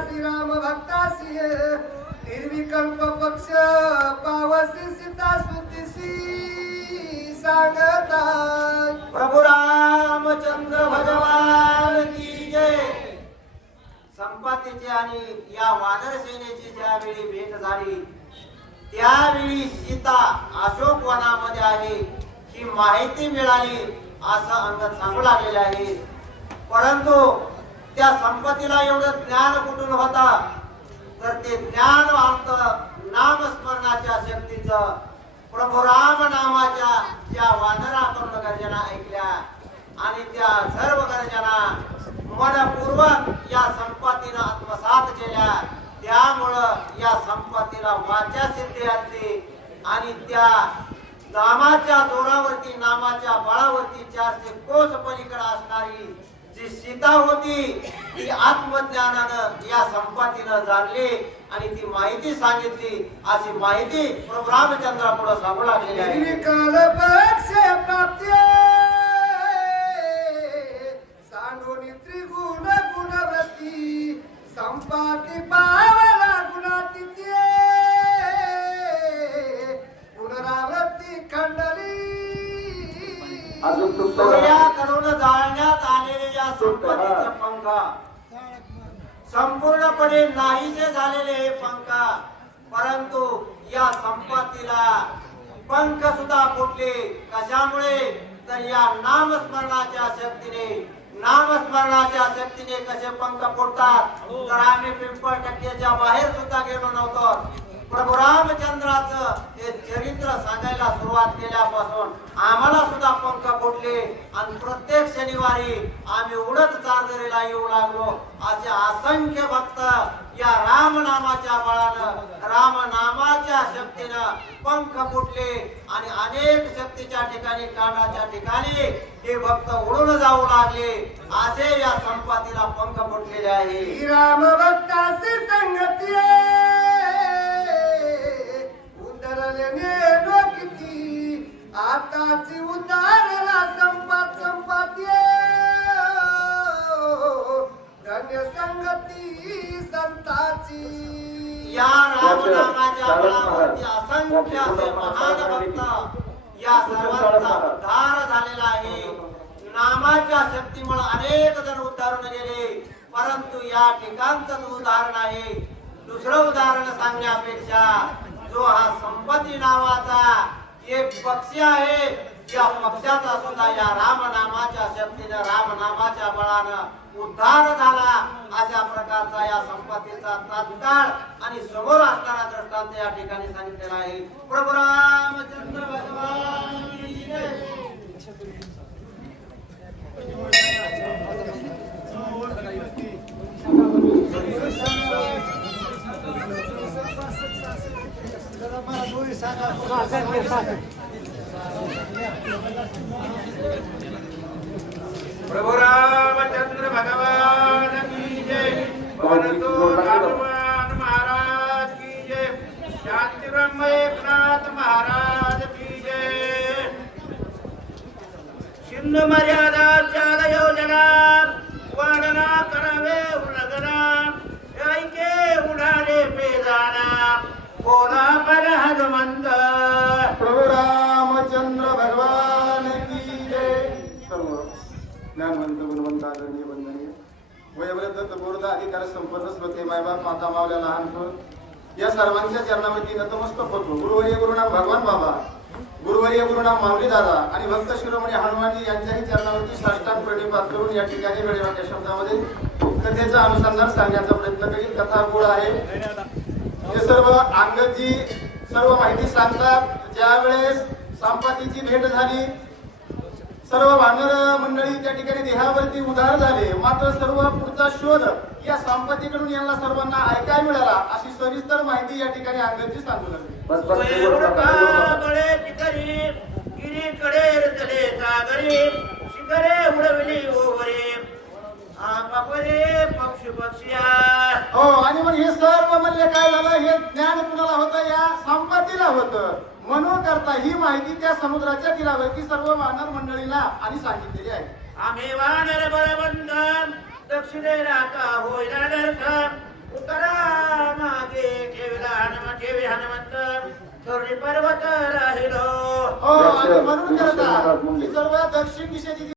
श्रीराम भक्तासी निर्विकल्प पक्ष पावसी सीता सुतीसी सांगता। प्रभू रामचंद्र भगवान की जय। संपातीची आणि या वानर सेनेची ज्यावेळी भेट झाली त्यावेळी सीता अशोक वनामध्ये आहे ही माहिती मिळाली असं अंगात सांगू लागलेले आहे. परंतु त्या संपत्तीला एवढं ज्ञान कुठून होता? तर ते ज्ञान अर्थ नामस्मरणाच्या शक्तीचं. प्रभू राम नामाच्या त्या वानराकडून गर्जना ऐकल्या. आणि त्या सर्व गर्जना मनपूर्वक या संपत्तीनं आत्मसात केल्या. त्यामुळं या संपत्तीला वाचा सिद्धी असली आणि त्या नामाच्या जोरावरती नामाच्या बळावरती चारशे कोस पलीकडे असणारी जी सीता होती ती आत्मज्ञानानं या संपत्तीनं जाणली आणि ती माहिती सांगितली. अशी माहिती प्रभू रामचंद्रापुढे सांगू लागलेली आहे. निर्विकल्प सांडोनी त्रिगुण गुणवती संपाती पा अजून सूर्याकडून जाळण्यात आलेले या संपत्तीचे पंख. संपूर्णपणे नाहीसे झालेले हे पंख. परंतु या संपत्तीला पंख सुद्धा फुटले. कशामुळे? तर या नामस्मरणाच्या शक्तीने. नामस्मरणाच्या शक्तीने कसे पंख फुटतात? तर आम्ही पिंपळ टक्क्याच्या बाहेर सुद्धा गेलो नव्हतो. प्रभू रामचंद्राचं हे चरित्र सांगायला सुरुवात केल्यापासून आम्हाला सुद्धा आणि प्रत्येक शनिवारी आम्ही उडत चारदरीला येऊ लागलो. असे असंख्य भक्त या रामनामाच्या बळानं रामनामाच्या शक्तीनं पंख फुटले आणि अनेक शक्तीच्या ठिकाणी कानाच्या ठिकाणी हे भक्त उडून जाऊ लागले. असे या संपातीला पंख फुटलेले आहे. राम भक्तासी संगती उतरले आताची उतारला संपात संपात्ये धन्य संगती संताची. या रामनामाच्या बळावरती असंख्य असे महान भक्त या सर्वांचा उद्धार झालेला आहे. नामाच्या शक्तीमुळे अनेक जण उद्धारून गेले. परंतु या ठिकाणचं उदाहरण आहे दुसरं उदाहरण सांगण्यापेक्षा जो हा संपत्ती नावाचा एक पक्षी आहे या पक्षाचा सुद्धा या रामनामाच्या शक्तीच्या रामनामाच्या बळानं उद्धार झाला. अशा प्रकारचा या संपत्तीचा तात्काळ आणि समोर असणारा दृष्टांत या ठिकाणी सांगितलेला आहे. प्रभू रामचंद्र भगवान की जय. प्रभु रामचंद्र भगवान की जय। भगवान रामचंद्र भगवान की जय. सर्व ज्ञानवंत गुणवंत आदरणीय वंदनीय. वयवृद्ध तपोर्ध अधिकार संपन्न स्मृती मायबाप माता मावल्या लहान या सर्वांच्या चरणावरती नतमस्तक होतो. गुरुवर्य गुरुनाम भगवान बाबा. गुरुवर्य गुरुनाम माऊली दादा. आणि भक्त शिरोमणी हनुमानजी यांच्याही चरणावरती साष्टांग प्रणिपात करून या ठिकाणी वेळेवाक्या शब्दामध्ये कथेचा अनुसंधान सांगण्याचा प्रयत्न करील कथा गोळ आहे. हे सर्व अंगदजी सर्व माहिती सांगतात. ज्यावेळेस संपातीची भेट झाली. सर्व वानर मंडळी त्या ठिकाणी देहावरती उधार झाले. मात्र सर्व पुढचा शोध या संपत्तीकडून यांना सर्वांना ऐकायला मिळाला अशी सविस्तर माहिती या ठिकाणी अंगदजी सांगू हो आणि मग हे सर्व म्हणले काय झालं? हे ज्ञान कुणाला होतं? या संपत्तीला होतं. म्हणून करता ही माहिती त्या समुद्राच्या तीरावरती सर्व वानर मंडळीला आणि सांगितलेली आहे. आम्ही वानर बळवंत दक्षिणेला आता होईना नरक उत्तरा मागे ठेवला हनुमंत ठेवी हनुमंत करुणी पर्वत राहिलो. हो आणि म्हणून करता. की सर्व दक्षिण दिशेची